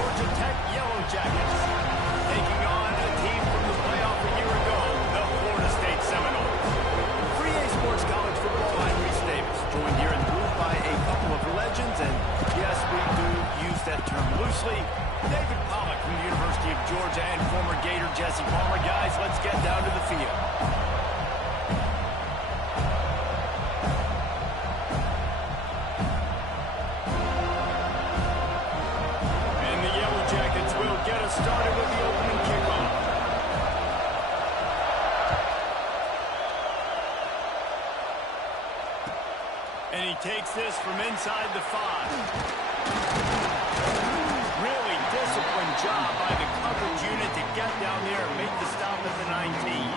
Georgia Tech Yellow Jackets, taking on a team from the playoff a year ago, the Florida State Seminoles. 3A Sports College Football, I'm Reese Davis, joined here in the booth by a couple of legends, and yes, we do use that term loosely. David Pollock from the University of Georgia and former Gator Jesse Palmer. Guys, let's get down to the field. Get us started with the opening kickoff. And he takes this from inside the 5. Really disciplined job by the coverage unit to get down there and make the stop at the 19.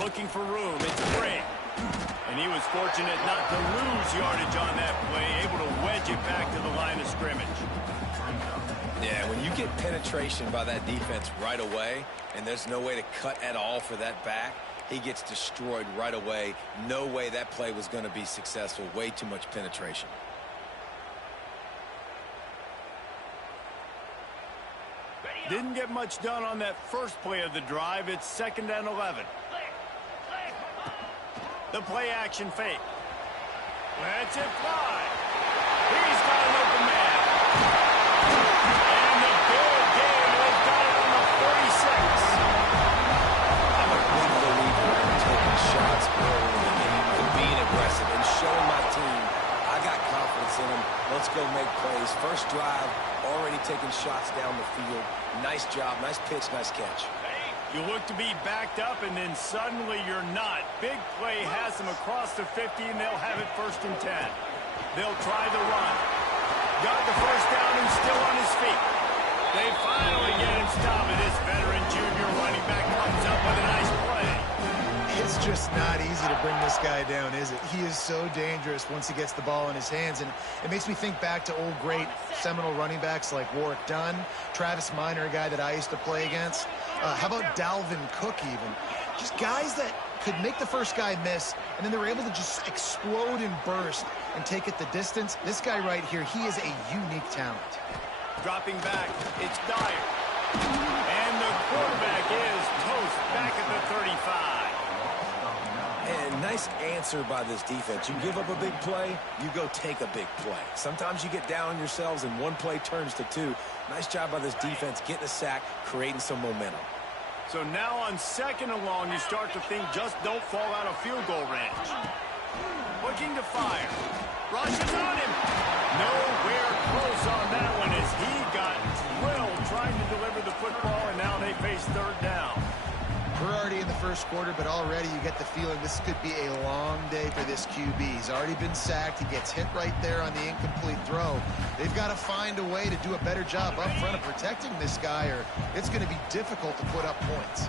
Looking for room, it's Grant. And he was fortunate not to lose yardage on that play, able to wedge it back to the line of scrimmage. Yeah, when you get penetration by that defense right away, and there's no way to cut at all for that back, he gets destroyed right away. No way that play was going to be successful. Way too much penetration. Didn't get much done on that first play of the drive. It's 2nd and 11. The play action fake. Let's it fly. He's got an open man. And the big game has got it on the 46. I'm a big believer in taking shots early in the game and being aggressive and showing my team I got confidence in them. Let's go make plays. First drive, already taking shots down the field. Nice job, nice pitch, nice catch. You look to be backed up, and then suddenly you're not. Big play has them across the 50, and they'll have it 1st and 10. They'll try the run. Got the first down and still on his feet. They finally get him stopped, and this veteran junior running back comes up with a nice play. It's just not easy to bring this guy down, is it? He is so dangerous once he gets the ball in his hands, and it makes me think back to old great Seminole running backs like Warwick Dunn, Travis Minor, a guy that I used to play against. How about Dalvin Cook even? Just guys that could make the first guy miss, and then they were able to just explode and burst and take it the distance. This guy right here, he is a unique talent. Dropping back, it's Dyer. And the quarterback is toast back at the 35. And nice answer by this defense. You give up a big play, you go take a big play. Sometimes you get down on yourselves and one play turns to 2. Nice job by this defense getting a sack, creating some momentum. So now on 2nd and long, you start to think just don't fall out of field goal range. Looking to fire. Rushes on him. Nowhere close on that one as he got drilled trying to deliver the football, and now they face 3rd down. We're already in the first quarter, but already you get the feeling this could be a long day for this QB. He's already been sacked. He gets hit right there on the incomplete throw. They've got to find a way to do a better job up front of protecting this guy, or it's going to be difficult to put up points.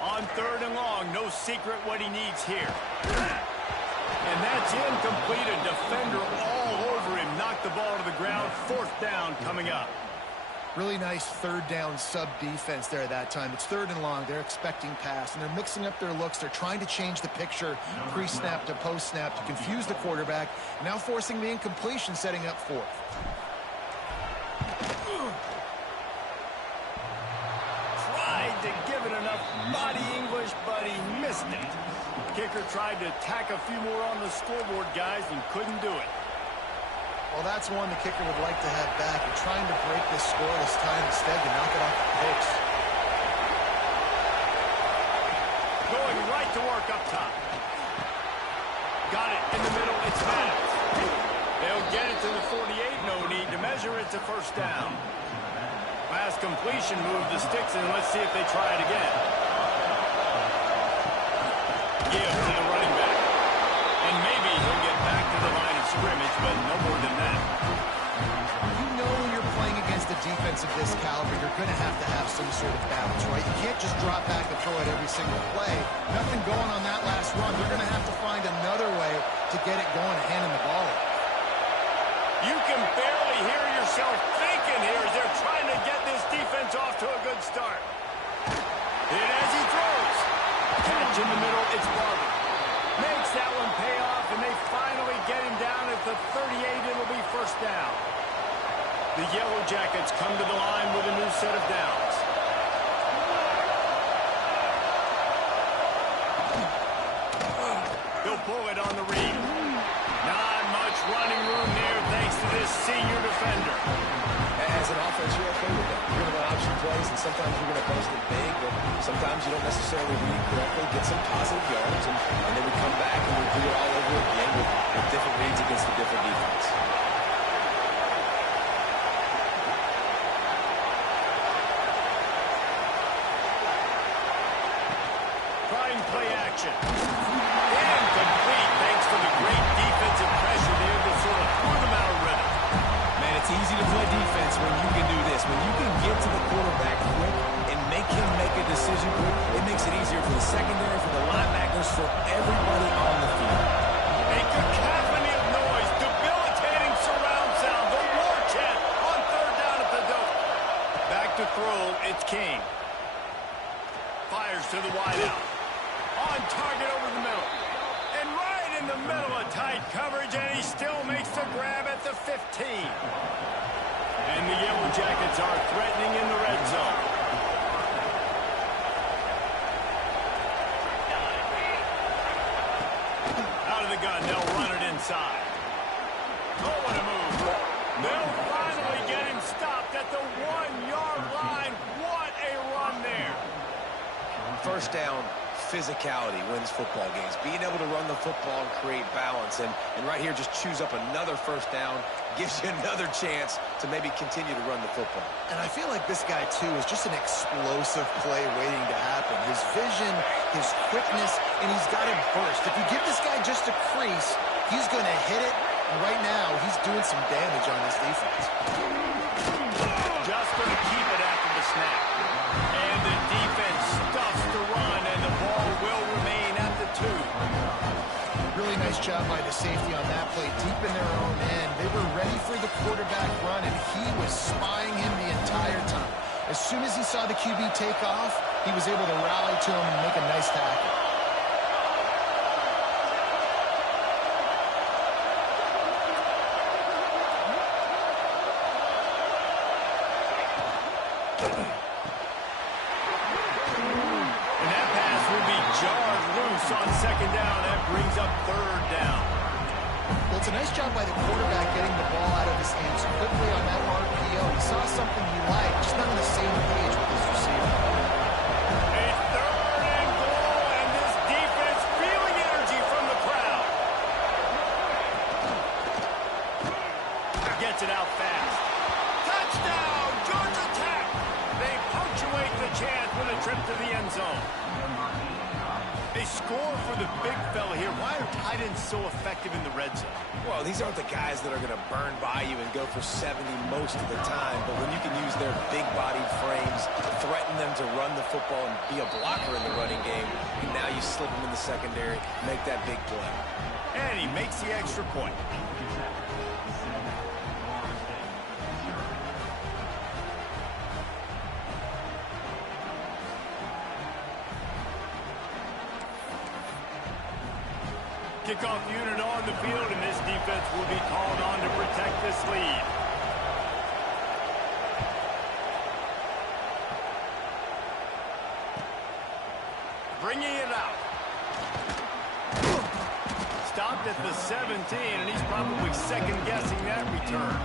On 3rd and long, no secret what he needs here. And that's incomplete. A defender all over him. Knocked the ball to the ground. 4th down coming up. Really nice 3rd down sub defense there that time. It's 3rd and long. They're expecting pass, and they're mixing up their looks. They're trying to change the picture pre-snap to post-snap to confuse the quarterback. Now forcing the incompletion, setting up 4th. To give it enough body English, but he missed it. Kicker tried to tack a few more on the scoreboard, guys, and couldn't do it. Well, that's one the kicker would like to have back. They're trying to break this scoreless time instead to knock it off the post. Going right to work up top. Got it in the middle. It's Madden. They'll get it to the 48. No need to measure. It's a 1st down. Pass completion, move the sticks, and let's see if they try it again. give to the running back. And maybe he'll get back to the line of scrimmage, but no more than that. You know when you're playing against a defense of this caliber, you're going to have some sort of balance, right? You can't just drop back and throw it every single play. Nothing going on that last run. They're going to have to find another way to get it going, handing the ball. You can barely hear yourself thinking here as they're trying to get this defense off to a good start. And as he throws, catch in the middle, it's Barber. Makes that one pay off, and they finally get him down at the 38. It'll be first down. The Yellow Jackets come to the line with a new set of downs. He'll pull it on the read. Not much running room there thanks to this senior defender. As an offense, you're okay with that. You're going to run option plays, and sometimes you're going to post it big, but sometimes you don't necessarily read correctly, get some positive yards, and then we come back and we do it all over again with different reads against a different defense. Trying play action. Incomplete thanks to the great defensive pressure there that sort of threw them out of rhythm. Man, it's easy to play defense when you can do this. When you can get to the quarterback quick and make him make a decision quick, it makes it easier for the secondary, for the linebackers, for everybody on the field. A cacophony of noise, debilitating surround sound, the war chant on third down at the dome. Back to throw, it's King. Fires to the wideout. On target over the middle. And right in the middle of tight coverage, and he still makes the grab at the 15. And the Yellow Jackets are threatening in the red zone. Out of the gun, they'll run it inside. Oh, what a move. They'll finally get him stopped at the 1-yard line. What a run there. First down, physicality wins football games. Being able to run the football and create balance. And right here, just choose up another first down, gives you another chance to maybe continue to run the football. And I feel like this guy, too, is just an explosive play waiting to happen. His vision, his quickness, and he's got a burst. If you give this guy just a crease, he's going to hit it. And right now, he's doing some damage on this defense. Just going to keep it after the snap. And the defense stuffs the run, and the ball will remain at the 2. Really nice job by the safety on that play, deep in their own end. They were ready for the quarterback run, and he was spying him the entire time. As soon as he saw the QB take off, he was able to rally to him and make a nice tackle. And that pass will be jarred loose on second down. That brings up third down. Well, it's a nice job by the quarterback getting the ball out of his hands quickly on that RPO. He saw something he liked, just not on the same page with his receiver. A third and goal, and this defense feeling energy from the crowd. Gets it out fast. Touchdown, Georgia Tech. They punctuate the chance with a trip to the end zone. They score for the big fella here. Why are tight ends so effective in the red zone? Well, these aren't the guys that are going to burn by you and go for 70 most of the time, but when you can use their big-bodied frames, threaten them to run the football and be a blocker in the running game, and now you slip them in the secondary, make that big play. And he makes the extra point. Kickoff unit on the field, and this defense will be called on to protect this lead. Bringing it out. Stopped at the 17, and he's probably second-guessing that return.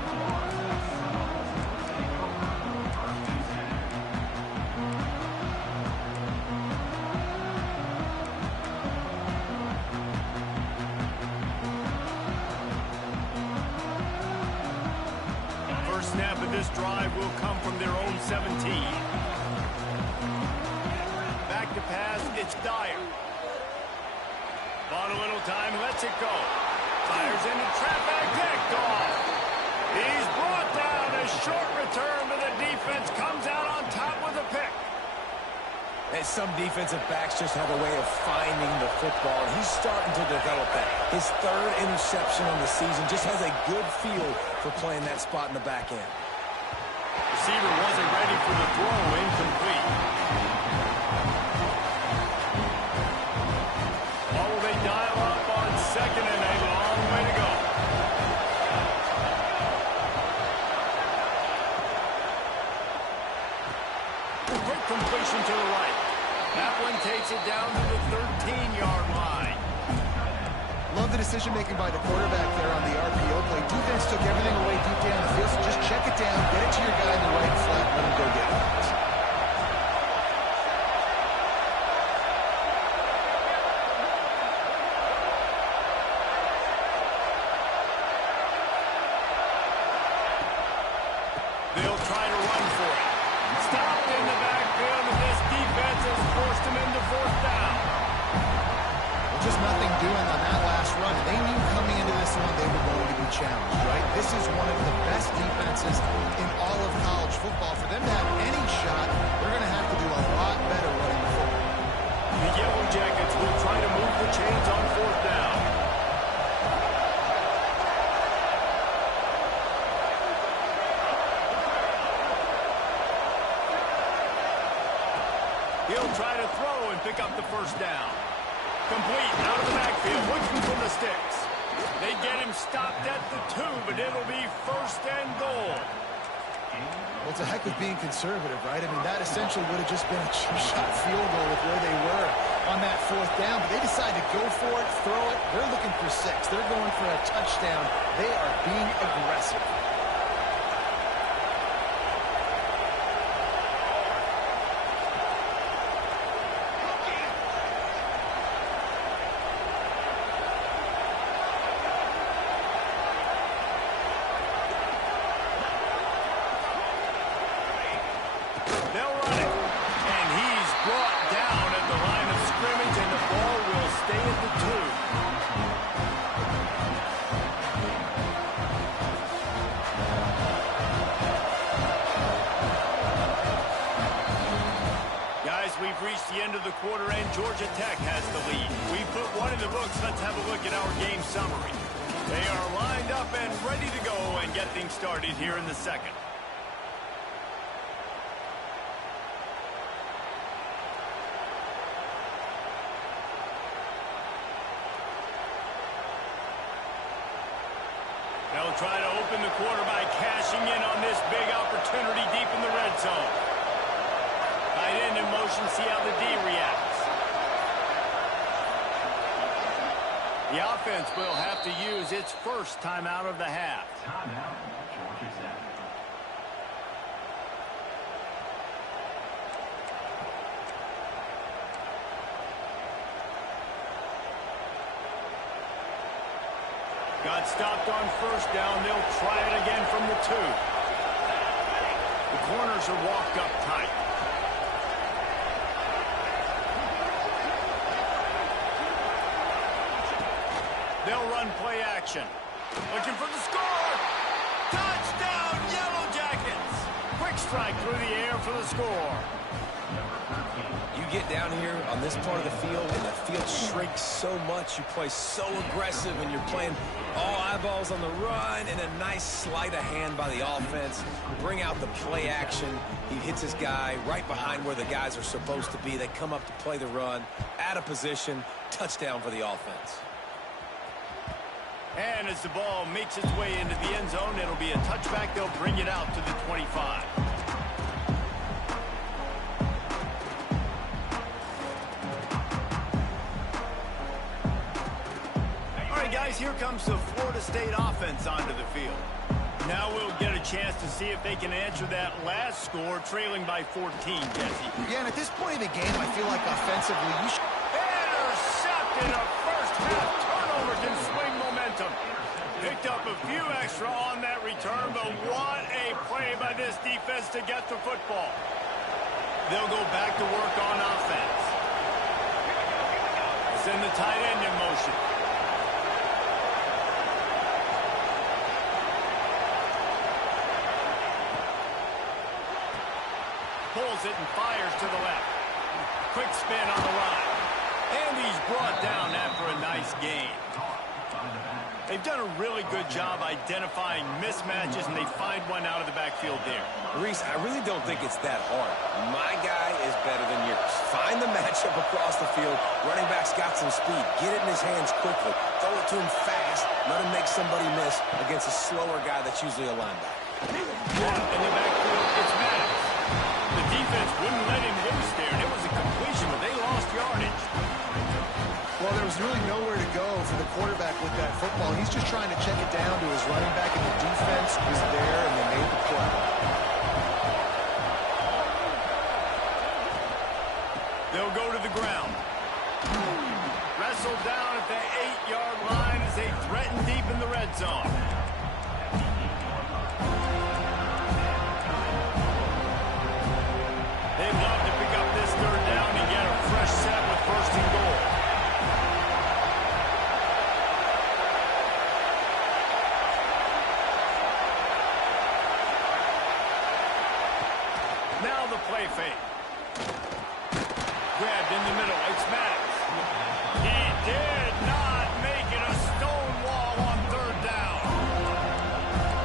Snap of this drive will come from their own 17. Back to pass, it's Dyer. Bought a little time, lets it go. Fires into traffic, picked off. He's brought down. A short return to the defense. Comes out on top with a pick. And some defensive backs just have a way of finding the football, and he's starting to develop that. His third interception on the season, just has a good feel for playing that spot in the back end. Receiver wasn't ready for the throw, incomplete. Oh, they dial up on second and a long way to go. Quick completion to the right. That one takes it down to the 13-yard line. Love the decision-making by the quarterback there on the RPO play. Defense took everything away deep down the field, so just check it down, get it to your guy in the right flat, let him go get it. They'll try to run for it. Stopped in the backfield, and this defense has forced him into fourth down. Well, just nothing doing on that last run. They knew coming into this one they were going to be challenged, right? This is one of the best defenses in all of college football. For them to have any shot, they're going to have to do a lot better running the football. The Yellow Jackets will try to move the chains on fourth down. He'll try to throw and pick up the first down. Complete out of the backfield, looking for the sticks. They get him stopped at the 2, but it'll be first and goal. Well, it's a heck of being conservative, right? I mean, that essentially would have just been a cheap-shot field goal with where they were on that fourth down. But they decided to go for it, throw it. They're looking for 6. They're going for a touchdown. They are being aggressive. They'll run it. And he's brought down at the line of scrimmage, and the ball will stay at the 2. Guys, we've reached the end of the quarter, and Georgia Tech has the lead. We put one in the books. Let's have a look at our game summary. They are lined up and ready to go and get things started here in the second. They'll try to open the quarter by cashing in on this big opportunity deep in the red zone. Tight end in motion, see how the D reacts. The offense will have to use its first timeout of the half. Timeout, Georgia Tech. Got stopped on first down. They'll try it again from the 2. The corners are walked up tight. They'll run play action. Looking for the score. Touchdown, Yellow Jackets. Quick strike through the air for the score. You get down here on this part of the field, and the field shrinks so much. You play so aggressive, and you're playing all eyeballs on the run, and a nice sleight of hand by the offense. Bring out the play action. He hits his guy right behind where the guys are supposed to be. They come up to play the run, out of position, touchdown for the offense. And as the ball makes its way into the end zone, it'll be a touchback. They'll bring it out to the 25. All right, guys, here comes the Florida State offense onto the field. Now we'll get a chance to see if they can answer that last score, trailing by 14, Jesse. Yeah, and at this point in the game, I feel like offensively, you should... Intercepted! A first-half turnover can swing momentum. Picked up a few extra on that return, but what a play by this defense to get the football. They'll go back to work on offense. As send the tight end in motion. Pulls it and fires to the left. Quick spin on the line. And he's brought down after a nice gain. They've done a really good job identifying mismatches, and they find one out of the backfield there. Reese, I really don't think it's that hard. My guy is better than yours. Find the matchup across the field. Running back's got some speed. Get it in his hands quickly. Throw it to him fast. Let him make somebody miss against a slower guy that's usually a linebacker. In the backfield, it's Madden. The defense wouldn't let him loose there, and it was a completion, but they lost yardage. Well, there was really nowhere to go for the quarterback with that football. He's just trying to check it down to his running back, and the defense was there, and they made the play. They'll go to the ground. Wrestled down at the 8-yard line as they threaten deep in the red zone. They'd love to pick up this third down and get a fresh set with first and goal. Now the play fake. Grabbed in the middle. It's Madden. He did not make it a stone wall on third down.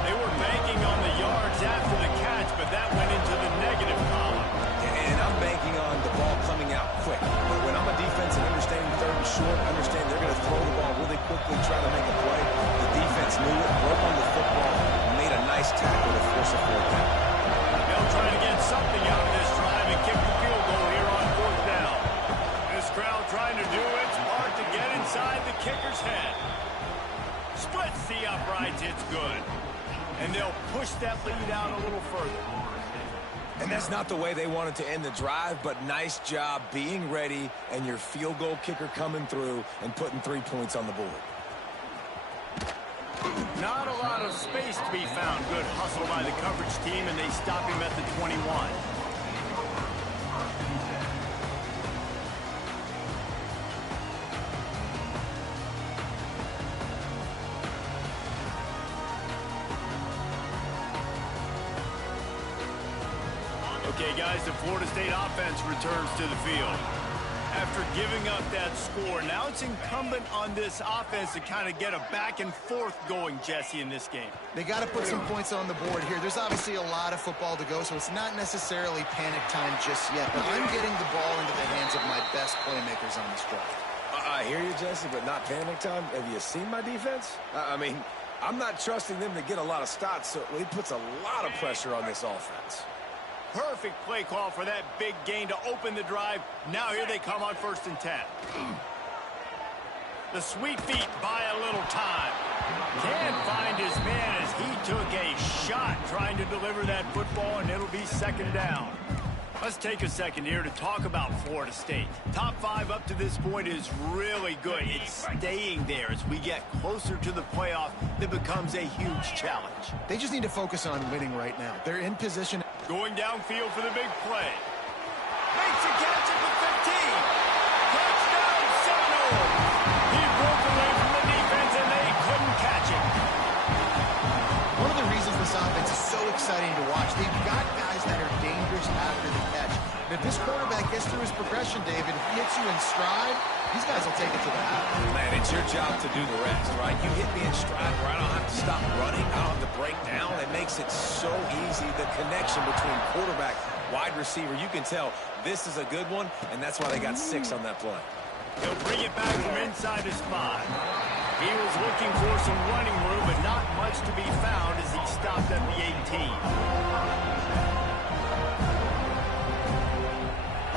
They were banking on the yards after the catch, but that went into the negative column. And I'm banking on the ball coming out quick. But when I'm a defense and understanding third and short, understand they're going to throw the ball really quickly, try to make a play. The defense knew it, broke on the football, made a nice tackle to force a fourth down. They'll try to get something out of this drive and kick the field goal here on fourth down. This crowd trying to do its part to get inside the kicker's head. Splits the uprights, it's good. And they'll push that lead out a little further. And that's not the way they wanted to end the drive, but nice job being ready and your field goal kicker coming through and putting 3 points on the board. Not a lot of space to be found. Good hustle by the coverage team, and they stop him at the 21. Okay, guys, the Florida State offense returns to the field. After giving up that score, now it's incumbent on this offense to kind of get a back and forth going, Jesse, in this game. They got to put some points on the board here. There's obviously a lot of football to go, so it's not necessarily panic time just yet. But I'm getting the ball into the hands of my best playmakers on this drive. I hear you, Jesse, but not panic time. Have you seen my defense? I mean, I'm not trusting them to get a lot of stops, so it puts a lot of pressure on this offense. Perfect play call for that big gain to open the drive. Now here they come on 1st and 10. The sweet feet buy a little time. Can't find his man as he took a shot trying to deliver that football, and it'll be 2nd down. Let's take a second here to talk about Florida State. Top 5 up to this point is really good. It's staying there as we get closer to the playoff. That becomes a huge challenge. They just need to focus on winning right now. They're in position. Going downfield for the big play. Makes a catch at the 15. Touchdown Seminoles. He broke away from the defense and they couldn't catch him. One of the reasons this offense is so exciting to watch, they've got guys that are dangerous after the catch. And if this quarterback gets through his progression, David, he hits you in stride, these guys will take it to the house. Man, it's your job to do the rest, right? You hit me in stride where I don't have to stop running. I don't have to break down. It makes it so easy. The connection between quarterback, wide receiver, you can tell this is a good one, and that's why they got 6 on that play. He'll bring it back from inside his 5. He was looking for some running room, but not much to be found as he stopped at the 18.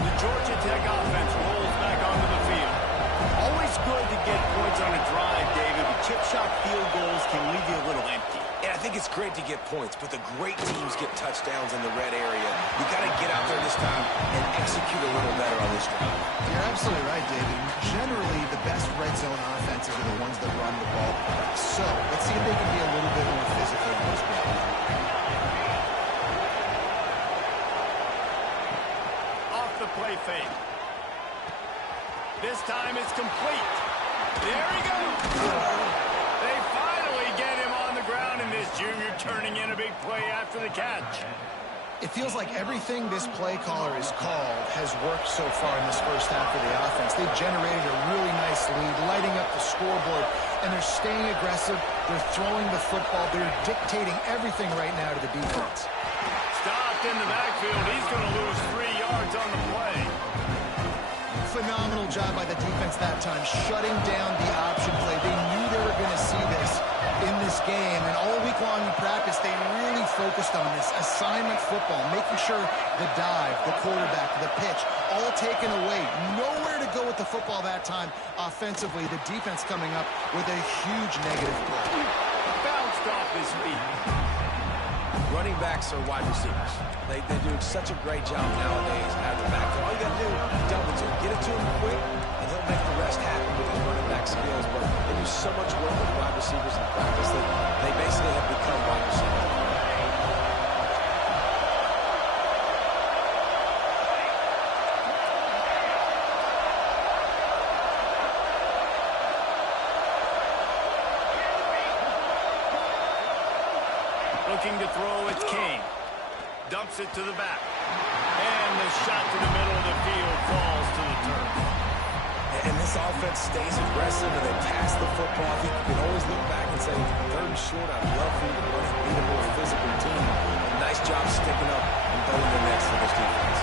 The Georgia Tech offense rolls back onto the field. Always good to get points on a drive, David, but chip shot field goals can leave you a little empty. Yeah, I think it's great to get points, but the great teams get touchdowns in the red area. You got to get out there this time and execute a little better on this drive. You're absolutely right, David. Generally, the best red zone offenses are the ones that run the ball. So, let's see if they can be a little bit more physical in this game. Off the play fake. This time it's complete. There he goes. They finally get him on the ground, and this junior turning in a big play after the catch. It feels like everything this play caller has called has worked so far in this first half of the offense. They've generated a really nice lead, lighting up the scoreboard, and they're staying aggressive. They're throwing the football. They're dictating everything right now to the defense. Stopped in the backfield. He's going to lose 3 yards on the play. Phenomenal job by the defense that time, shutting down the option play. They knew they were going to see this in this game, and all week long in practice, they really focused on this assignment football, making sure the dive, the quarterback, the pitch, all taken away. Nowhere to go with the football that time offensively. The defense coming up with a huge negative play. Bounced off his feet. Running backs are wide receivers. They do such a great job nowadays at the backfield. All you got to do, double to him, get it to him quick, and he'll make the rest happen with his running back skills. But they do so much work with wide receivers in practice that they basically have become wide receivers. Looking to throw, it's King. Dumps it to the back. And the shot to the middle of the field falls to the turf. And this offense stays aggressive, and they pass the football. I think you can always look back and say, 3rd and short, I'd love for you to run and beat a more physical team. A nice job sticking up and building the next for this defense.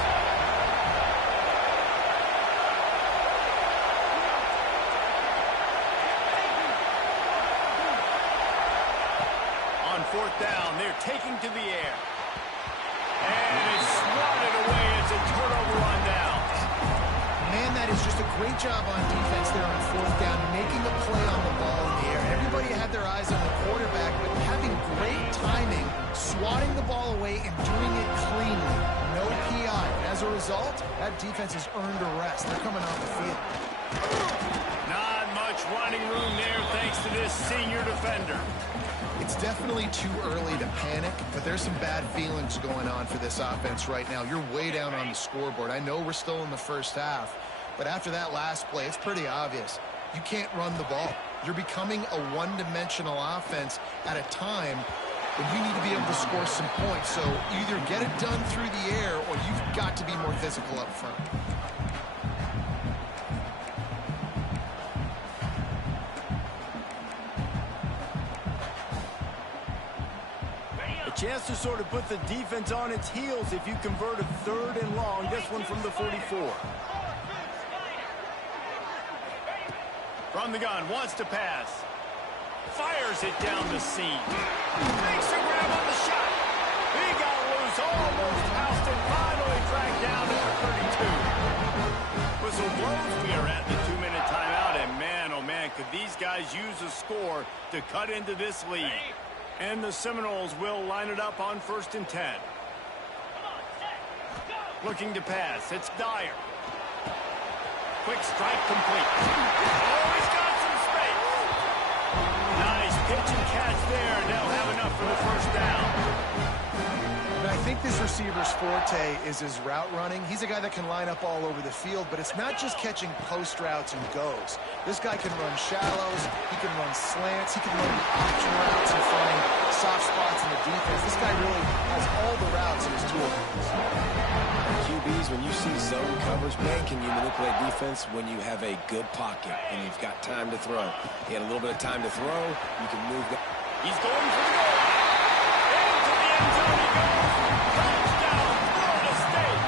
On 4th down, they're taking to the air. And it's swatted away. It's a turnover on downs. Man, that is just a great job on defense there on 4th down, making a play on the ball in the air. Everybody had their eyes on the quarterback, but having great timing, swatting the ball away and doing it cleanly. No PI. As a result, that defense has earned a rest. They're coming off the field. Not much running room there thanks to this senior defender. It's definitely too early to panic, but there's some bad feelings going on for this offense right now. You're way down on the scoreboard. I know we're still in the first half, but after that last play, it's pretty obvious. You can't run the ball. You're becoming a one-dimensional offense at a time when you need to be able to score some points. So either get it done through the air or you've got to be more physical up front. Chance to sort of put the defense on its heels if you convert a 3rd and long. This one from the 44. From the gun, wants to pass. Fires it down the seam. Makes a grab on the shot. He got loose, almost housed and finally tracked down at the 32. Whistle blows. We are at the 2-minute timeout, and man, oh man, could these guys use a score to cut into this lead. And the Seminoles will line it up on 1st and 10. Looking to pass. It's Dyer. Quick strike complete. Oh, he's got some space. Nice pitch and catch there. And they'll have enough for the 1st down. And I think this receiver's forte is his route running. He's a guy that can line up all over the field, but it's not just catching post routes and goes. This guy can run shallows, he can run slants, he can run the option routes and find soft spots in the defense. This guy really has all the routes in his toolbox. QBs, when you see zone coverage, man, can you manipulate defense when you have a good pocket and you've got time to throw? He had a little bit of time to throw. You can move. He's going for the goal. Into the end zone he goes. Touchdown, Florida State.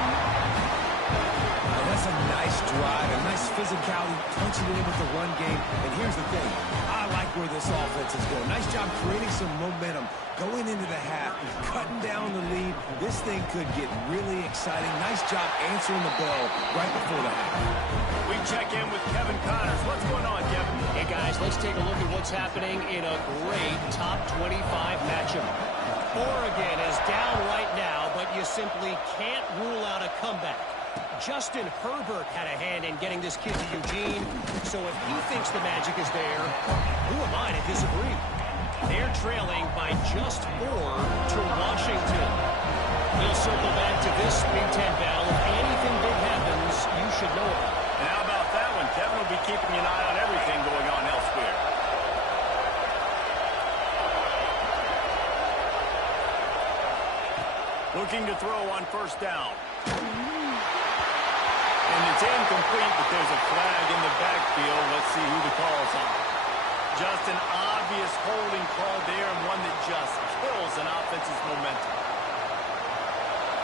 Now, that's a nice drive, a nice physicality, punching it in with the run game. And here's the thing. I like where this offense is going. Nice job creating some momentum. Going into the half, cutting down the lead. This thing could get really exciting. Nice job answering the bell right before the half. We check in with Kevin Connors. What's going on, Kevin? Hey, guys, let's take a look at what's happening in a great top 25 matchup. Oregon is down right now, but you simply can't rule out a comeback. Justin Herbert had a hand in getting this kid to Eugene, so if he thinks the magic is there, who am I to disagree? They're trailing by just 4 to Washington. We'll circle back to this Big Ten battle. If anything big happens, you should know about it. And how about that one, Kevin? be keeping an eye on everything going on elsewhere. Looking to throw on first down. And it's incomplete, but there's a flag in the backfield. Let's see who the call's on. Just an obvious holding call there, and one that just kills an offense's momentum.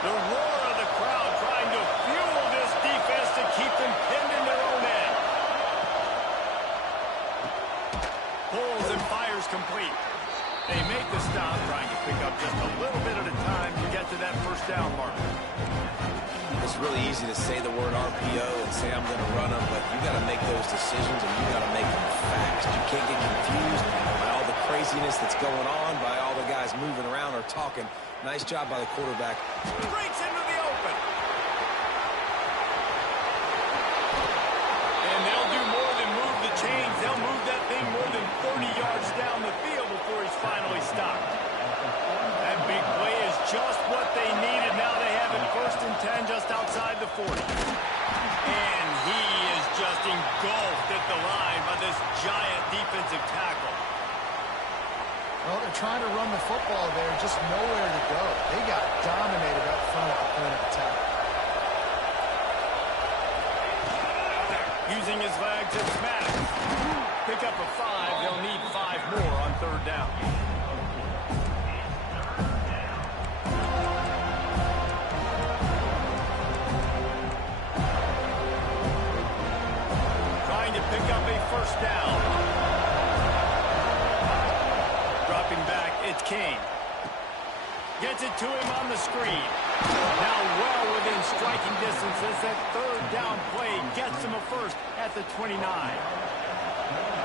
The roar of the crowd trying to fuel this defense to keep them pinned in their own end. Pulls and fires complete. They make the stop, trying to pick up just a little bit at a time to get to that first down marker. It's really easy to say the word RPO and say I'm going to run them, but you got to make those decisions and you got to make them fast. You can't get confused by all the craziness that's going on, by all the guys moving around or talking. Nice job by the quarterback. Breaks into the open. And they'll do more than move the chains. They'll move that thing more than 30 yards down the field before he's finally stopped. That big play is just what they needed. Now they have it 1st and 10 just outside the 40. And he is just engulfed at the line by this giant defensive tackle. Well, they're trying to run the football there, just nowhere to go. They got dominated up front at the point of attack. Using his legs, it's Madden. Pick up a 5. They'll need 5 more on 3rd down. Trying to pick up a 1st down. Dropping back, it's King. Gets it to him on the screen. Now well within striking distance as that 3rd down play gets him a 1st at the 29.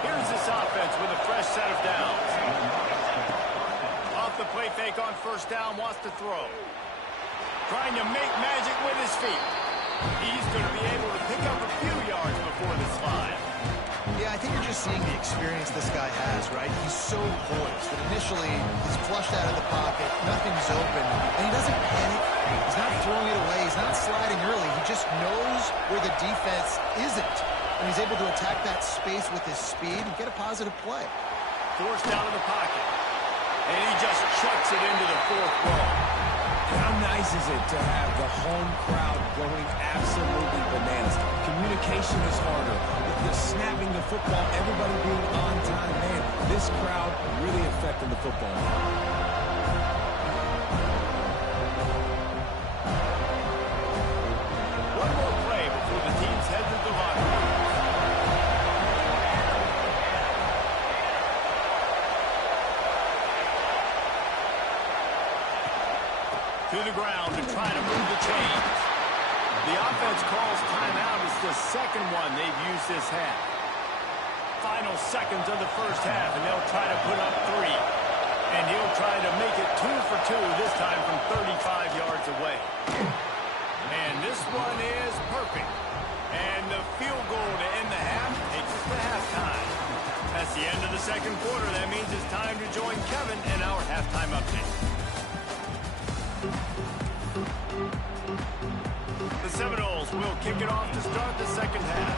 Here's this offense with a fresh set of downs. Off the play fake on 1st down, wants to throw. Trying to make magic with his feet. He's going to be able to pick up a few yards before the slide. Yeah, I think you're just seeing the experience this guy has, right? He's so poised that initially he's flushed out of the pocket, nothing's open, and he doesn't panic. He's not throwing it away. He's not sliding early. He just knows where the defense isn't, and he's able to attack that space with his speed and get a positive play. Forced out of the pocket, and he just chucks it into the 4th row. How nice is it to have the home crowd going absolutely bananas? Communication is harder. The snapping the football, everybody being on time. Man, this crowd really affecting the football. One more play before the teams head to the locker room. To the ground to try to move the chains. The offense calls timeout. It's the 2nd one they've used this half. Final seconds of the 1st half, and they'll try to put up 3. And he'll try to make it 2 for 2, this time from 35 yards away. And this one is perfect. And the field goal to end the half takes us to halftime. That's the end of the 2nd quarter. That means it's time to join Kevin in our halftime update. The Seminoles will kick it off to start the 2nd half.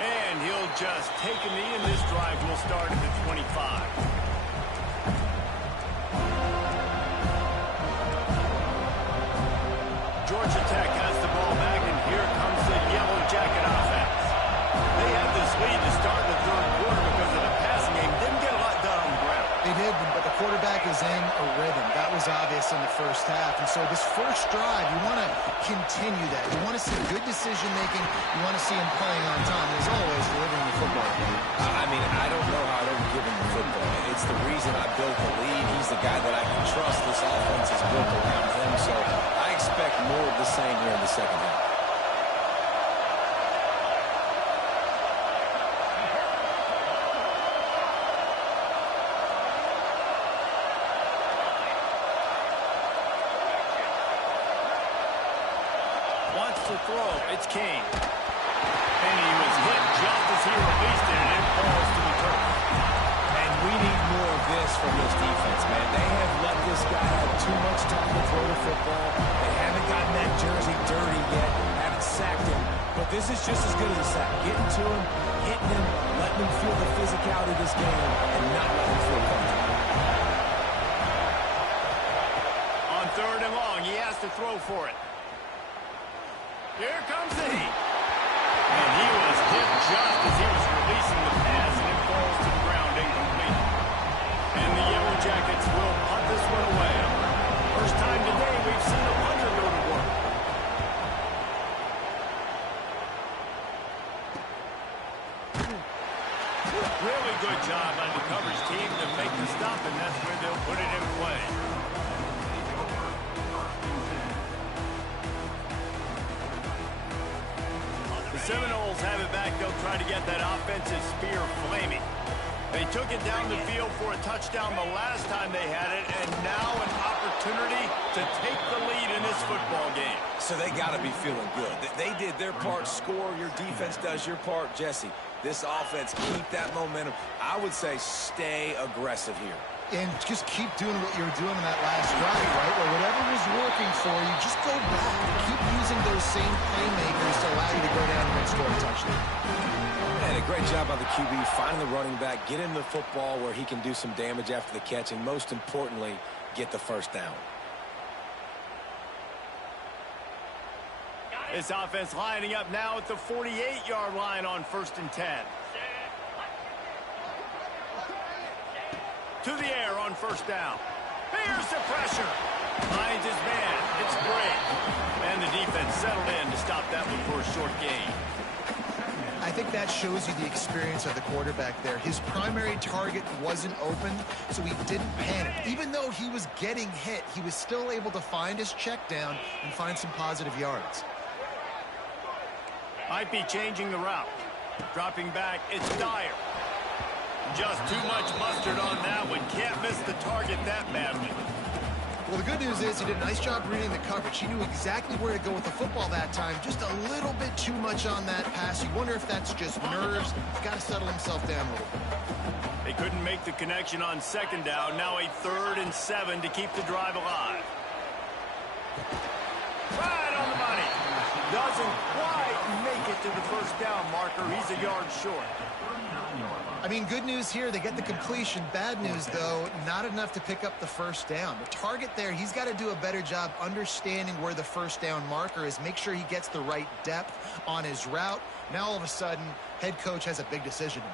And he'll just take a knee, and this drive will start at the 25. Georgia Tech has the ball back, and here comes the Yellow Jacket offense. They had this lead to start the 3rd quarter because of the passing game. Didn't get a lot done on the ground. They did, but the quarterback is in a rhythm. That was obvious in the 1st half. And so this 1st drive, you want to continue that. You want to see good decision-making. You want to see him playing on time. And as always, delivering the football. I mean, I don't know how I don't give him the football. It's the reason I built the lead. He's the guy that I can trust. This offense is built around him. So I expect more of the same here in the 2nd half. Wants to throw. It's King. And he was hit just as he released it, and it falls to the turf. And we need more of this this from this defense, man. They have let this guy have too much time to throw the football. They haven't gotten that jersey dirty yet, haven't sacked him. But this is just as good as a sack. Getting to him, hitting him, letting him feel the physicality of this game, and not letting him feel comfortable. On 3rd and long, he has to throw for it. Here comes the heat. And he was hit just as he was releasing the pass, and it falls to the ground incomplete. And the Yellow Jackets will punt this one away. First time today we've seen a punter go to work. Really good job on the coverage team to make the stop, and that's where they'll put it in play. The Seminoles have it back. They'll try to get that offensive spear flaming. They took it down the field for a touchdown the last time they had it, and now an opportunity to take the lead in this football game. So they got to be feeling good. They did their part, score. Your defense does your part. Jesse, this offense, keep that momentum. I would say stay aggressive here. And just keep doing what you were doing in that last drive, right? Where whatever was working for you, just go back. Keep using those same playmakers to allow you to go down and score a touchdown. And a great job by the QB, finding the running back, get him the football where he can do some damage after the catch, and most importantly, get the first down. This offense lining up now at the 48-yard line on 1st and 10. To the air on 1st down. Here's the pressure. Finds his man. It's great. And the defense settled in to stop that one for a short gain. I think that shows you the experience of the quarterback there. His primary target wasn't open, so he didn't panic. Even though he was getting hit, he was still able to find his check down and find some positive yards. Might be changing the route. Dropping back, it's Dyer. Just too much mustard on that one. Can't miss the target that badly. Well, the good news is he did a nice job reading the coverage. He knew exactly where to go with the football that time. Just a little bit too much on that pass. You wonder if that's just nerves. He's got to settle himself down a little bit. They couldn't make the connection on 2nd down. Now a 3rd and 7 to keep the drive alive. Right on the money. Doesn't quite make it to the 1st down marker. He's a yard short. I mean, good news here, they get the completion. Bad news, though, not enough to pick up the 1st down. The target there, he's got to do a better job understanding where the 1st down marker is, make sure he gets the right depth on his route. Now, all of a sudden, head coach has a big decision to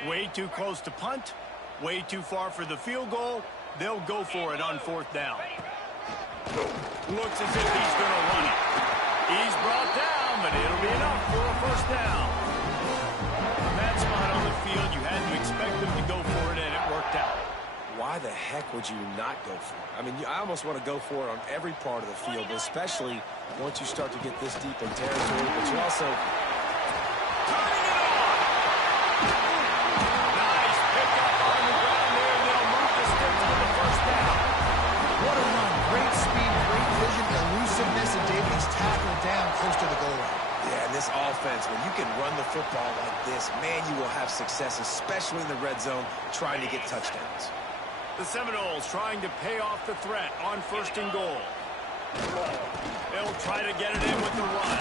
make. Way too close to punt. Way too far for the field goal. They'll go for it on 4th down. Looks as if he's going to run it. He's brought down, but it'll be enough for a 1st down. From that spot on the field, you had to expect them to go for it, and it worked out. Why the heck would you not go for it? I mean, I almost want to go for it on every part of the field, especially once you start to get this deep in territory, but you also... Turning it on! Nice pickup on the ground there, and they'll move the sticks to the 1st down. What a run. Great speed, great vision, elusiveness, and Davies tackled down close to the goal line. Yeah, and this offense, when you can run the football like this, man, you will have success, especially in the red zone, trying to get touchdowns. The Seminoles trying to pay off the threat on 1st and goal. They'll try to get it in with the run.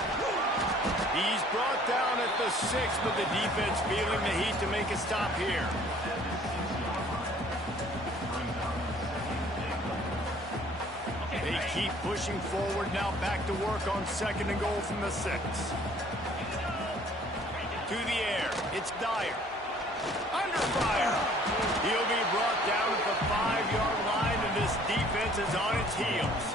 He's brought down at the 6, but the defense feeling the heat to make a stop here. They keep pushing forward, now back to work on 2nd and goal from the 6. To the air, it's Dyer. Under fire. He'll be brought down at the 5-yard line, and this defense is on its heels.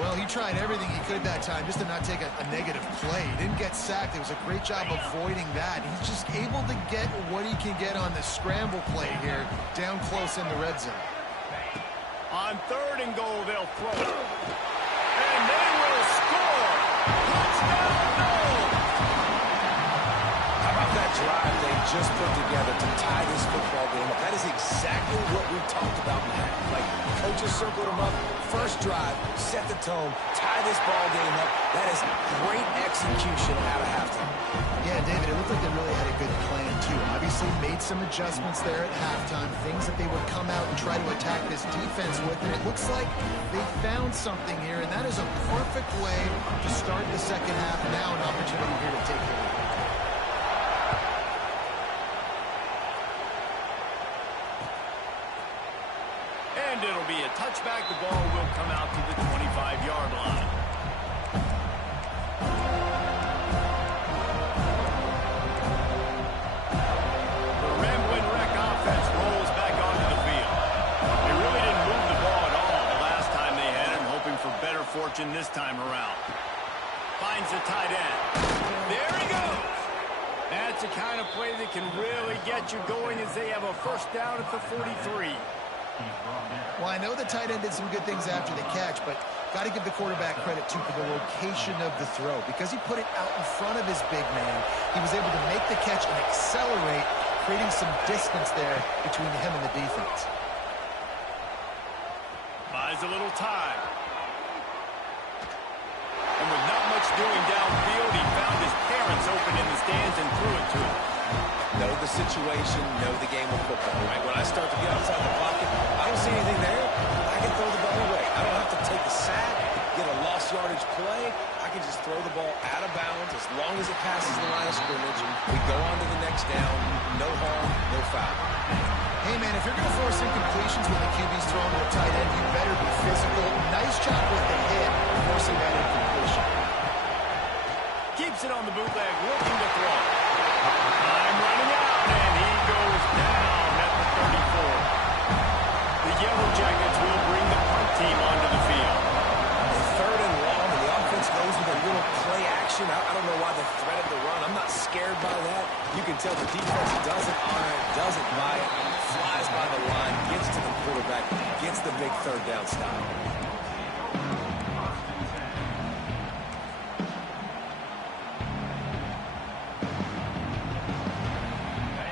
Well, he tried everything he could that time just to not take a negative play. He didn't get sacked. It was a great job avoiding that. He's just able to get what he can get on the scramble play here, down close in the red zone. On 3rd and goal, they'll throw it. And they will score. Touchdown, goal. How about that that drive they just put together to tie this football game up. That is exactly what we talked about, Matt. Like, coaches circled them up. First drive, set the tone, tie this ball game up. That is great execution out of halftime. Yeah, David, it looked like they really had a good plan, too. Obviously made some adjustments there at halftime, things that they would come out and try to attack this defense with, and it looks like they found something here, and that is a perfect way to start the second half. Now an opportunity here to take the lead. And it'll be a touchback. The ball will come out to the 25-yard line. The Ramblin' Wreck offense rolls back onto the field. They really didn't move the ball at all the last time they had it, hoping for better fortune this time around. Finds the tight end. There he goes. That's the kind of play that can really get you going as they have a first down at the 43. Well, I know the tight end did some good things after the catch, but got to give the quarterback credit, too, for the location of the throw. Because he put it out in front of his big man, he was able to make the catch and accelerate, creating some distance there between him and the defense. Buys a little time. And with not much doing downfield, he found his parents open in the stands and threw it to him. Know the situation, know the game of football, right? When I start to get outside the pocket, I don't see anything there. I can throw the ball away. I don't have to take a sack, get a lost yardage play. I can just throw the ball out of bounds as long as it passes the line of scrimmage. We go on to the next down. No harm, no foul. Hey, man, if you're going to force incompletions when the QB's throwing to the tight end, you better be physical. Nice job with the hit, forcing that incompletion. Keeps it on the bootleg, looking to throw. Time running out, and he goes down at the 34. The Yellow Jackets will bring the punt team onto the field. Third and long, and the offense goes with a little play action. I don't know why they threaded the run. I'm not scared by that. You can tell the defense doesn't honor it, doesn't buy it, flies by the line, gets to the quarterback, gets the big third down stop.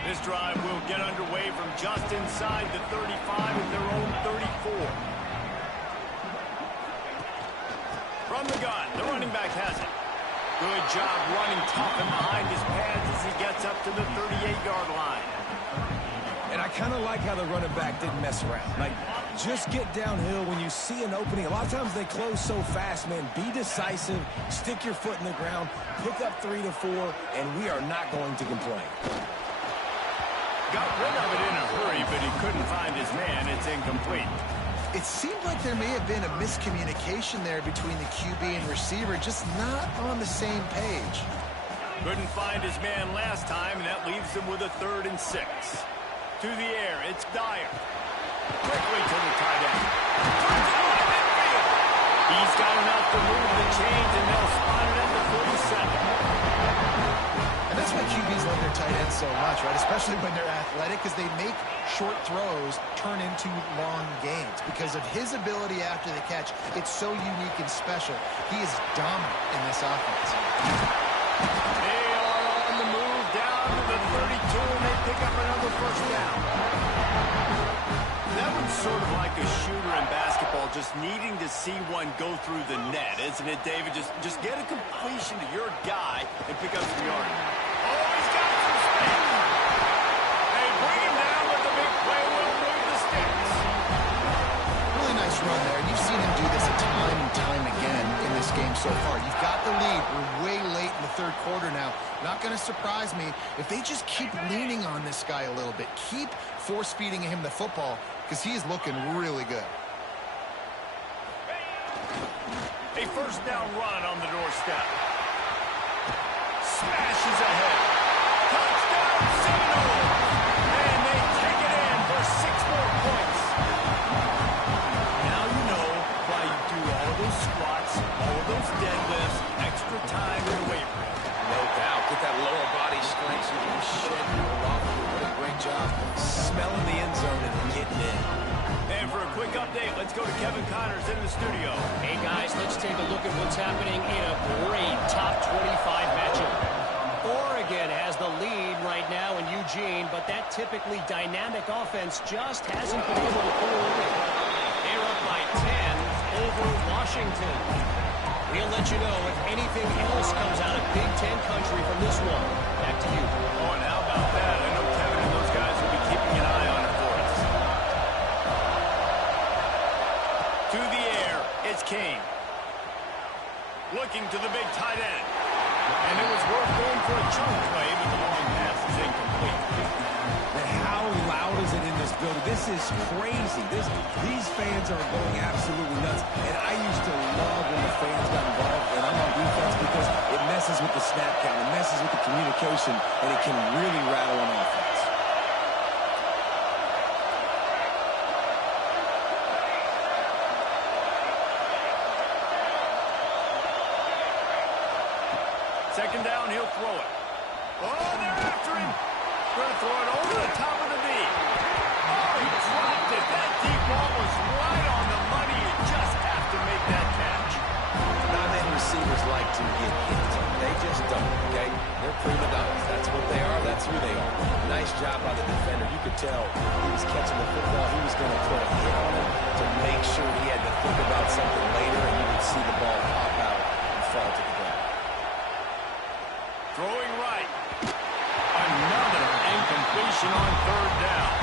This drive will get underway from just inside the 35 at their own 34. From the gun, the running back has it. Good job running tough and behind his pads as he gets up to the 38-yard line. And I kind of like how the running back didn't mess around. Like, just get downhill when you see an opening. A lot of times they close so fast, man. Be decisive, stick your foot in the ground, pick up 3 to 4, and we are not going to complain. Got rid of it in a hurry, but he couldn't find his man. It's incomplete. It seemed like there may have been a miscommunication there between the QB and receiver, just not on the same page. Couldn't find his man last time, and that leaves him with a 3rd and 6. To the air, it's Dyer. Quickly to the tight end. Turns it right midfield. He's got enough to move the chains, and they'll spot it at the 47. And that's why QBs love their tight ends so much, right? Especially when they're athletic, because they make short throws turn into long gains. Because of his ability after the catch, it's so unique and special. He is dominant in this offense. They are on the move down to the 32, and they pick up another first down. That one's sort of like a shooter in basketball, just needing to see one go through the net, isn't it, David? Just get a completion to your guy and pick up some yardage. Oh, he's got some space. They bring him down, but the big play will move the sticks. Really nice run there. You've seen him do this time and time again in this game so far. You've got the lead. We're way late in the third quarter now. Not going to surprise me if they just keep leaning on this guy a little bit. Keep force-feeding him the football because he is looking really good. A first down run on the doorstep. Smashes ahead. Touchdown, Seminoles! And they take it in for 6 more points. Now you know why you do all those squats, all those deadlifts, extra time in the weight room. No doubt. Get that lower body strength so you can shed your off. What a great job smelling the end zone and getting in. And for a quick update, let's go to Kevin Connors in the studio. Hey, guys, let's take a look at what's happening in a great top 25 matchup. Oregon has the lead right typically dynamic offense just hasn't been able to pull away. They're up by 10 over Washington. We'll let you know if anything else comes out of Big Ten country from this one. Back to you. Oh, and how about that? I know Kevin and those guys will be keeping an eye on it for us. To the air, it's King. Looking to the big tight end. And it was worth going for a chunk play, but the long pass is incomplete. And how loud is it in this building? This is crazy. These fans are going absolutely nuts. And I used to love when the fans got involved, and I'm on defense because it messes with the snap count, it messes with the communication, and it can really rattle an offense. Second down, he'll throw it. Oh, they're after him. Going to throw it over the top of the knee. Oh, he dropped it. That deep ball was right on the money. You just have to make that catch. Not many receivers like to get hit. They just don't, okay? They're prima donnas. That's what they are. That's who they are. Nice job by the defender. You could tell he was catching the football. He was going to put a hit on it to make sure he had to think about something later, and you would see the ball pop out and fall to the ground. Throwing right. Another incompletion on third down.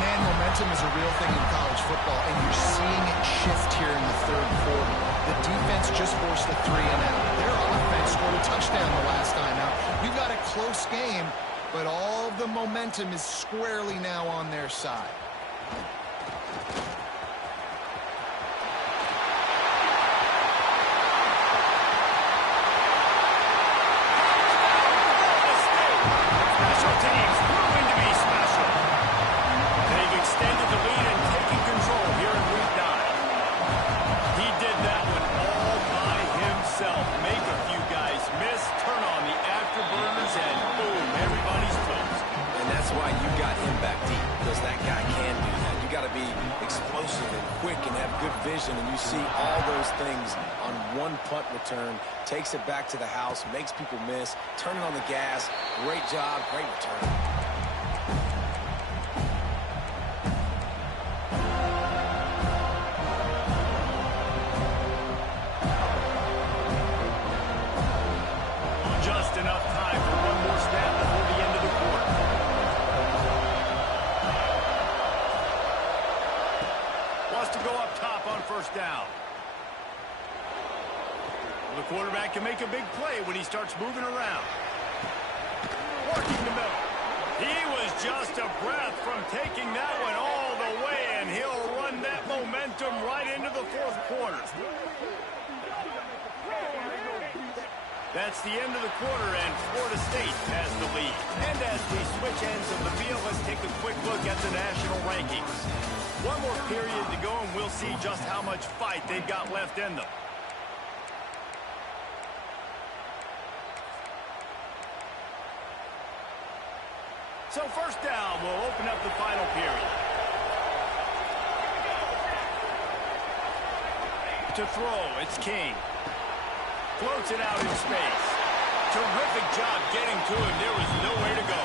Man, momentum is a real thing in college football, and you're seeing it shift here in the third quarter. The defense just forced a 3-and-out. Their offense scored a touchdown the last time out. We've got a close game, but all the momentum is squarely now on their side. Special teams proving to be special. They've extended the lead and taken control here in week 9. He did that one all by himself. Make a few guys miss, turn on the afterburners, and boom, everybody's toast. And that's why you got him back deep, because that guy can do that. You got to be explosive and quick and have good vision, and you see all those things on one punt return. Takes it back to the house, makes people miss, turning on the gas. Great job, great return. Just enough time for one more snap before the end of the quarter. Wants to go up top on first down. The quarterback can make a big play when he starts moving around. Working the middle. He was just a breath from taking that one all the way, and he'll run that momentum right into the fourth quarter. That's the end of the quarter, and Florida State has the lead. And as we switch ends of the field, let's take a quick look at the national rankings. One more period to go, and we'll see just how much fight they've got left in them. So first down, we'll open up the final period. To throw, it's King. Floats it out in space. Terrific job getting to him. There was nowhere to go.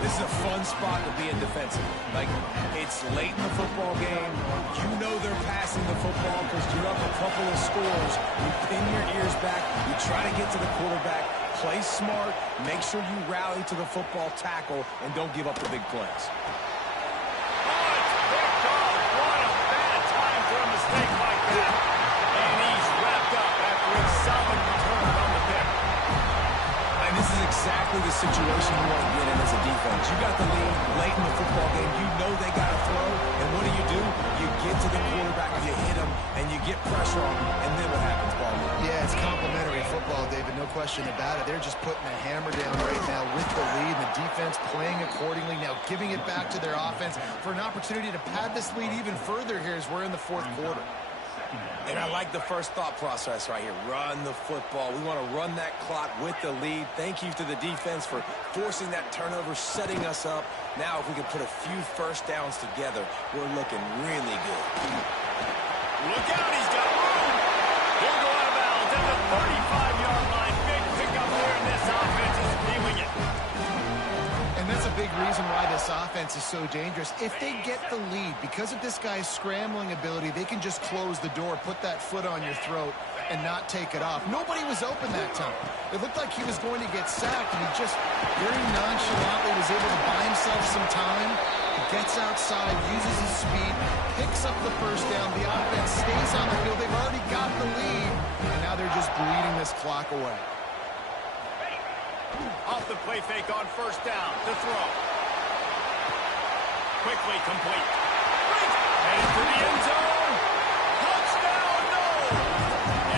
This is a fun spot to be in defensively. Like, it's late in the football game. You know they're passing the football because you're up a couple of scores. You pin your ears back. You try to get to the quarterback. Play smart. Make sure you rally to the football tackle and don't give up the big plays. Oh, it's picked off. What a bad time for a mistake like that. And he's wrapped up after a solid return on the pick. And this is exactly the situation you want to get in as a defense. You got the lead late in the football game. You know they got to throw. And what do? You get to the quarterback, you hit him, and you get pressure on him. And then what happens, Paul? Yeah, it's complimentary football, David, no question about it. They're just putting the hammer down right now with the lead. The defense playing accordingly, now giving it back to their offense for an opportunity to pad this lead even further here as we're in the fourth quarter. And I like the first thought process right here. Run the football. We want to run that clock with the lead. Thank you to the defense for forcing that turnover, setting us up. Now if we can put a few first downs together, we're looking really good. Look out, he's got room. He'll go out of bounds at the 35-yard line. Big pickup there, and this offense is feeling it. And that's a big read offense is so dangerous. If they get the lead, because of this guy's scrambling ability, they can just close the door, put that foot on your throat, and not take it off. Nobody was open that time. It looked like he was going to get sacked, and he just very nonchalantly was able to buy himself some time. He gets outside, uses his speed, picks up the first down. The offense stays on the field. They've already got the lead, and now they're just bleeding this clock away. Off the play fake on first down to throw. Quickly complete. Headed to the end zone. Touchdown, no!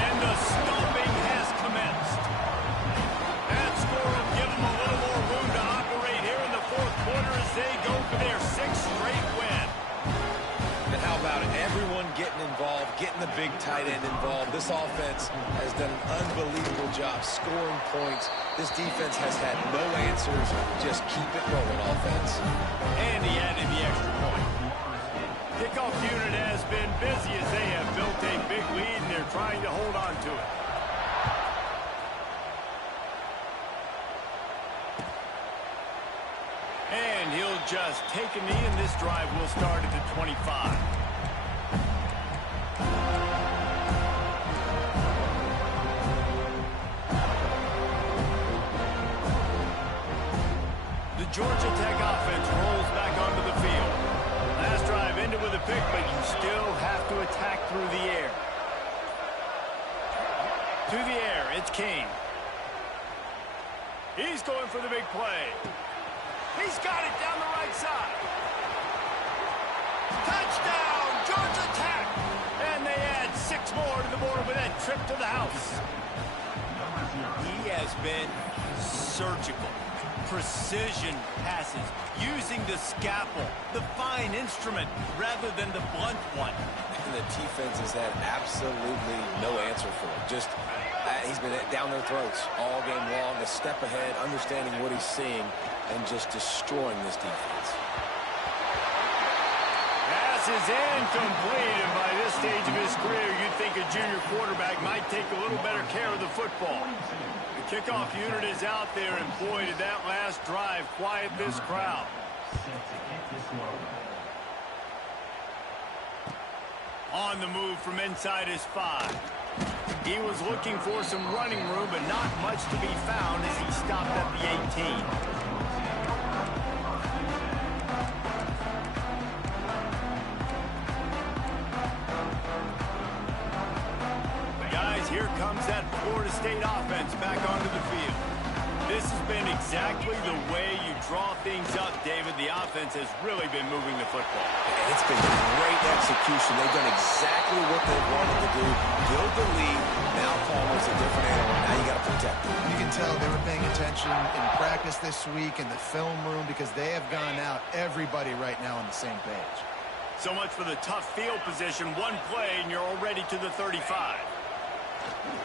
And the stomping has commenced. That score will give them a little more room to operate here in the fourth quarter as they go for their sixth straight win. And how about it? Everyone getting involved, getting the big tight end involved. This offense has done an unbelievable job scoring points. This defense has had no answers. Just keep it rolling, offense. And he added the extra point. Kickoff unit has been busy as they have built a big lead, and they're trying to hold on to it. And he'll just take a knee, and this drive will start at the 25. The Georgia Tech offense rolls back onto the field. Last drive ended with a pick, but you still have to attack through the air. To the air, it's King. He's going for the big play. He's got it down the right side. Touchdown, Georgia Tech! And they add 6 more to the board with that trip to the house. He has been surgical. Precision passes, using the scalpel, the fine instrument, rather than the blunt one. And the defense has had absolutely no answer for him. Just, he's been down their throats all game long, a step ahead, understanding what he's seeing, and just destroying this defense. Pass is incomplete, and by this stage of his career, you'd think a junior quarterback might take a little better care of the football. The kickoff unit is out there, and boy, did that last drive quiet this crowd. On the move from inside his 5. He was looking for some running room, but not much to be found as he stopped at the 18. Here comes that Florida State offense back onto the field. This has been exactly the way you draw things up, David. The offense has really been moving the football. And it's been great execution. They've done exactly what they've wanted to do. Build the lead. Now Palmer's a different animal. Now you got to protect him. You can tell they were paying attention in practice this week in the film room because they have gone out, everybody right now on the same page. So much for the tough field position. One play, and you're already to the 35.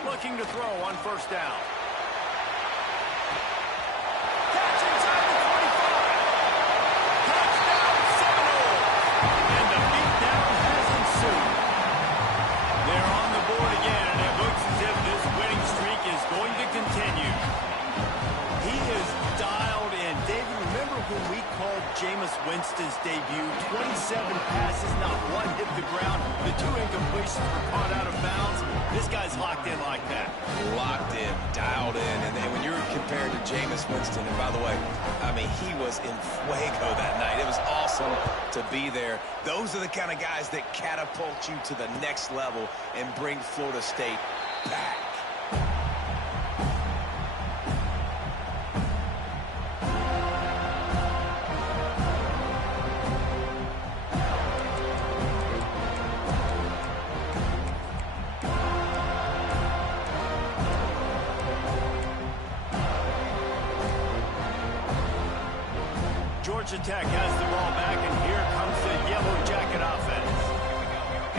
Looking to throw on first down. Catch inside the 25. Touchdown, Seminole. And the beatdown has ensued. They're on the board again, and it looks as if this winning streak is going to continue. He is dialed in. David, remember when we called Jameis Winston's debut? 27 passes, not one hit the ground. The 2 incompletions were caught out of bounds. This guy's locked in like that. Locked in, dialed in. And then when you're compared to Jameis Winston, and by the way, I mean, he was in fuego that night. It was awesome to be there. Those are the kind of guys that catapult you to the next level and bring Florida State back. Georgia Tech has the ball back, and here comes the Yellow Jacket offense.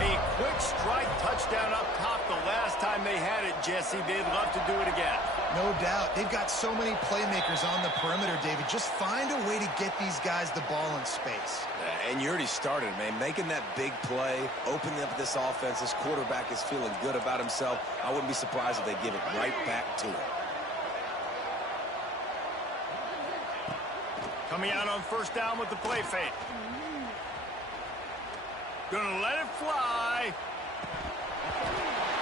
A quick strike touchdown up top the last time they had it, Jesse. They'd love to do it again. No doubt. They've got so many playmakers on the perimeter, David. Just find a way to get these guys the ball in space. And you already started, man. Making that big play, opening up this offense. This quarterback is feeling good about himself. I wouldn't be surprised if they give it right back to him. Coming out on first down with the play fake. Gonna let it fly.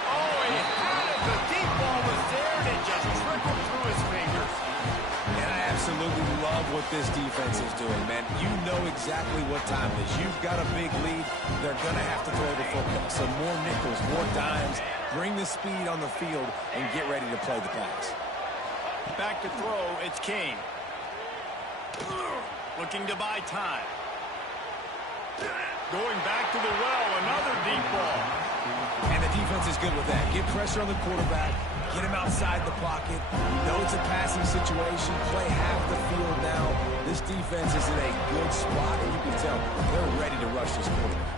Oh, he had it. The deep ball was there, and it just trickled through his fingers. And I absolutely love what this defense is doing, man. You know exactly what time it is. You've got a big lead. They're going to have to throw the football. So more nickels, more dimes. Bring the speed on the field and get ready to play the pass. Back to throw, it's King. Looking to buy time. Going back to the well, another deep ball. And the defense is good with that. Get pressure on the quarterback. Get him outside the pocket. You know it's a passing situation. Play half the field now. This defense is in a good spot, and you can tell they're ready to rush this quarterback.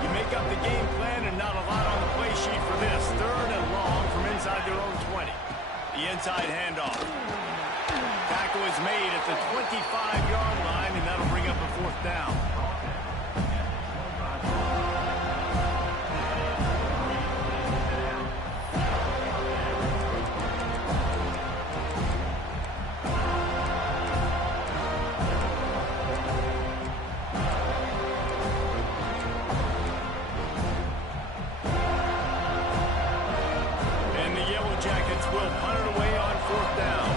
You make up the game plan and not a lot on the play sheet for this. Third and long from inside their own 20. The inside handoff. Tackle is made at the 25-yard line, and that'll bring up a fourth down. And the Yellow Jackets will punt it away on fourth down.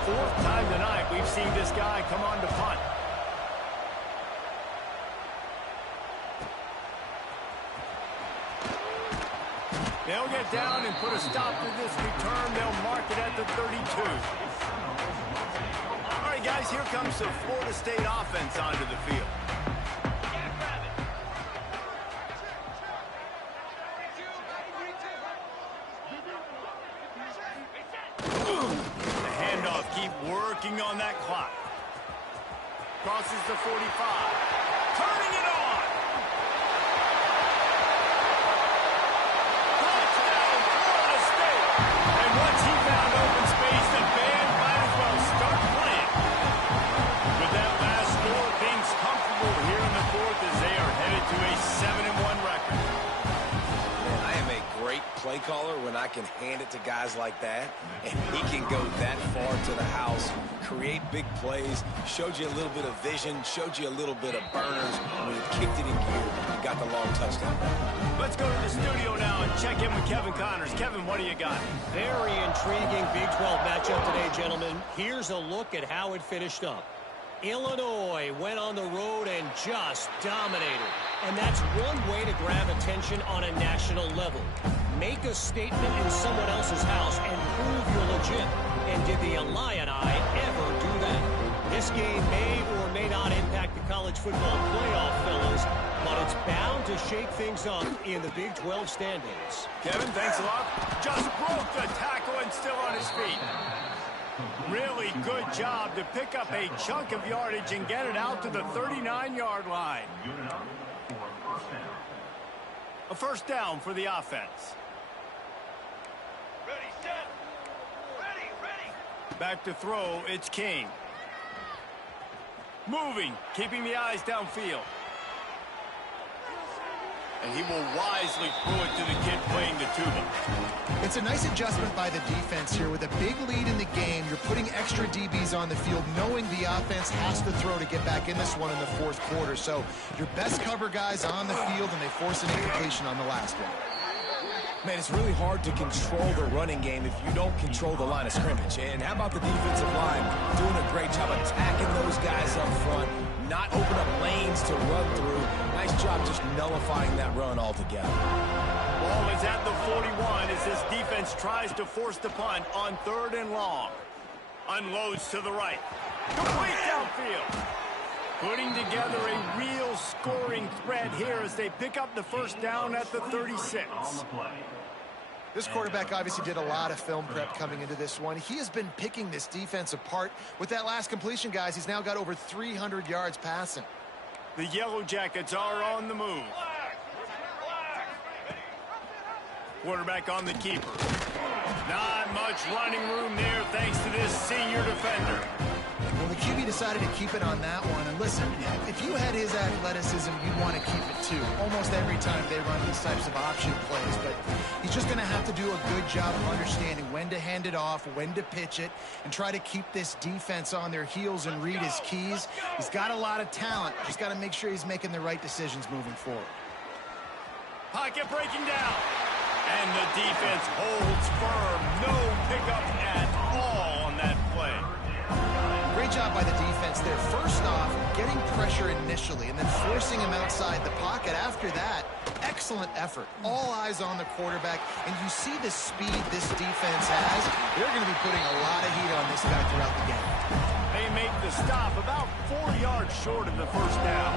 Fourth time tonight we've seen this guy come on to punt. They'll get down and put a stop to this return. They'll mark it at the 32. All right, guys, here comes the Florida State offense onto the field. The handoff, keep working on that clock. Crosses the 45. Turning it on. Touchdown, Florida State. And once he found open space, the band might as well start playing. With that last score, things comfortable here in the fourth as they are headed to a 7-1 record. Man, I am a great play caller when I can hand it to guys like that, and he can go that far to the house, create big plays, showed you a little bit of vision, showed you a little bit of burners. When he kicked it in gear, he got the long touchdown. Let's go to the studio now and check in with Kevin Connors. Kevin, what do you got? Very intriguing Big 12 matchup today, gentlemen. Here's a look at how it finished up. Illinois went on the road and just dominated. And that's one way to grab attention on a national level. Make a statement in someone else's house and prove you're legit. And did the Illini ever do that? This game may or may not impact the college football playoff, fellas, but it's bound to shake things up in the Big 12 standings. Kevin, thanks a lot. Just broke the tackle and still on his feet. Really good job to pick up a chunk of yardage and get it out to the 39-yard line. A first down for the offense. Ready, set. Ready. Back to throw, it's King. Moving, keeping the eyes downfield. And he will wisely throw it to the kid playing the tuba. It's a nice adjustment by the defense here. With a big lead in the game, you're putting extra DBs on the field, knowing the offense has to throw to get back in this one in the fourth quarter. So your best cover guys on the field, and they force an incompletion on the last one. Man, it's really hard to control the running game if you don't control the line of scrimmage. And how about the defensive line doing a great job attacking those guys up front, not open up lanes to run through. Nice job just nullifying that run altogether. Ball is at the 41 as this defense tries to force the punt on third and long. Unloads to the right. Complete downfield. Putting together a real scoring threat here as they pick up the first down at the 36. This quarterback obviously did a lot of film prep coming into this one. He has been picking this defense apart. With that last completion, guys, he's now got over 300 yards passing. The Yellow Jackets are on the move. Quarterback on the keeper. Not much running room there thanks to this senior defender. Well, the QB decided to keep it on that one. And listen, if you had his athleticism, you'd want to keep it too. Almost every time they run these types of option plays. But he's just going to have to do a good job of understanding when to hand it off, when to pitch it, and try to keep this defense on their heels and read his keys. He's got a lot of talent. Just got to make sure he's making the right decisions moving forward. Pocket breaking down. And the defense holds firm. No pickup at all on that play. Great job by the defense there. First off, getting pressure initially and then forcing him outside the pocket after that. Excellent effort. All eyes on the quarterback. And you see the speed this defense has. They're going to be putting a lot of heat on this guy throughout the game. They make the stop about 4 yards short of the first down.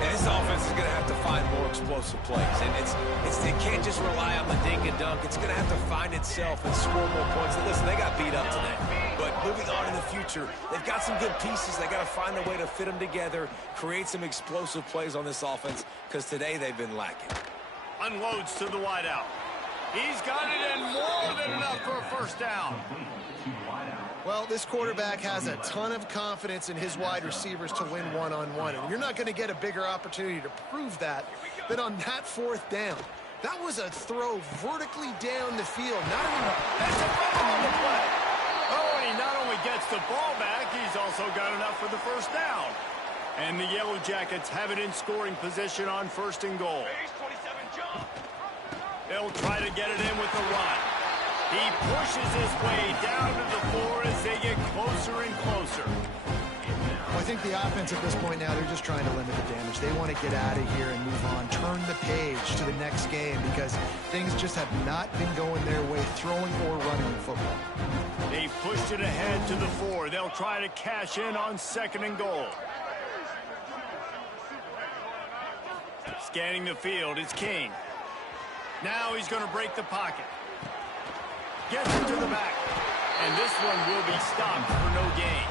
And this offense is going to have to find more explosive plays. And it can't just rely on the dink and dunk. It's going to have to find itself and score more points. And listen, they got beat up today. But moving on in the future, they've got some good pieces. They got to find a way to fit them together, create some explosive plays on this offense, because today they've been lacking. Unloads to the wideout. He's got it in more than enough for a first down. Well, this quarterback has a ton of confidence in his wide receivers to win one-on-one. And you're not going to get a bigger opportunity to prove that than on that fourth down. That was a throw vertically down the field. That's a fumble on the play. Oh, and he not only gets the ball back, he's also got enough for the first down. And the Yellow Jackets have it in scoring position on first and goal. They'll try to get it in with the run. He pushes his way down to the floor as they get closer and closer. Well, I think the offense at this point now, they're just trying to limit the damage. They want to get out of here and move on, turn the page to the next game because things just have not been going their way, throwing or running the football. They pushed it ahead to the 4. They'll try to cash in on second and goal. Scanning the field is King. Now he's going to break the pocket. Gets it to the back. And this one will be stopped for no gain.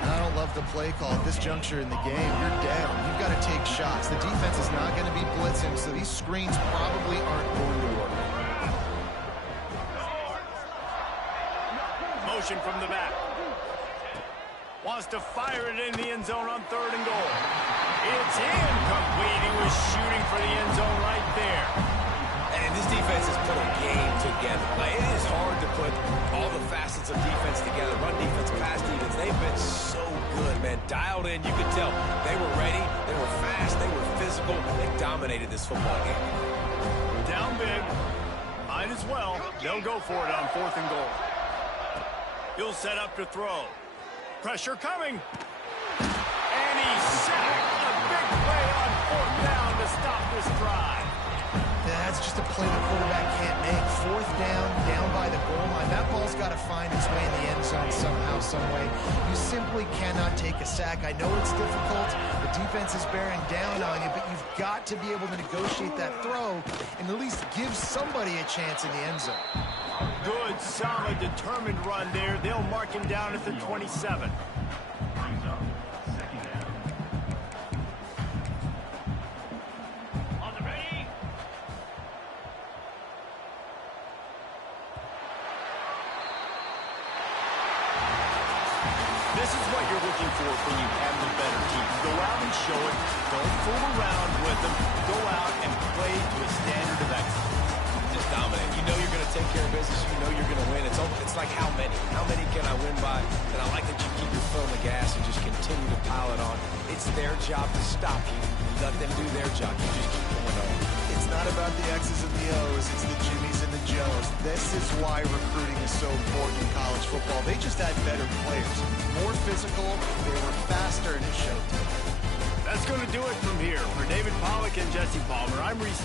I don't love the play call at this juncture in the game. You're down. You've got to take shots. The defense is not going to be blitzing, so these screens probably aren't going to work. Motion from the back. Wants to fire it in the end zone on third and goal. It's incomplete. He was shooting for the end zone right there. And this defense has put a game together. Like, it is hard to put all the facets of defense together. Run defense, pass defense. They've been so good, man. Dialed in. You could tell they were ready. They were fast. They were physical. They dominated this football game. Down big. Might as well. They'll go for it on fourth and goal. He'll set up to throw. Pressure coming. And he's sacked. A big play on fourth down to stop this drive. That's just a play the quarterback can't make. Fourth down, down by the goal line. That ball's got to find its way in the end zone somehow, some way. You simply cannot take a sack. I know it's difficult. The defense is bearing down on you, but you've got to be able to negotiate that throw and at least give somebody a chance in the end zone. Good, solid, determined run there. They'll mark him down at the 27. This is what you're looking for when you have the better team. Go out and show it. Don't fool around with them. Go out and play to a standard of excellence. Just dominate. You know you're going to take care of business. You know you're going to win. It's like how many? How many can I win by? And I like that you keep your foot on the gas and just continue to pile it on. It's their job to stop you. Let them do their job. You just keep going on. It's not about the X's and the O's. It's the Jimmies and the Joes. This is why recruiting is so important in college football. They just had better players. More physical. They were faster, and it showed. That's going to do it from here. For David Pollack and Jesse Palmer, I'm Reese.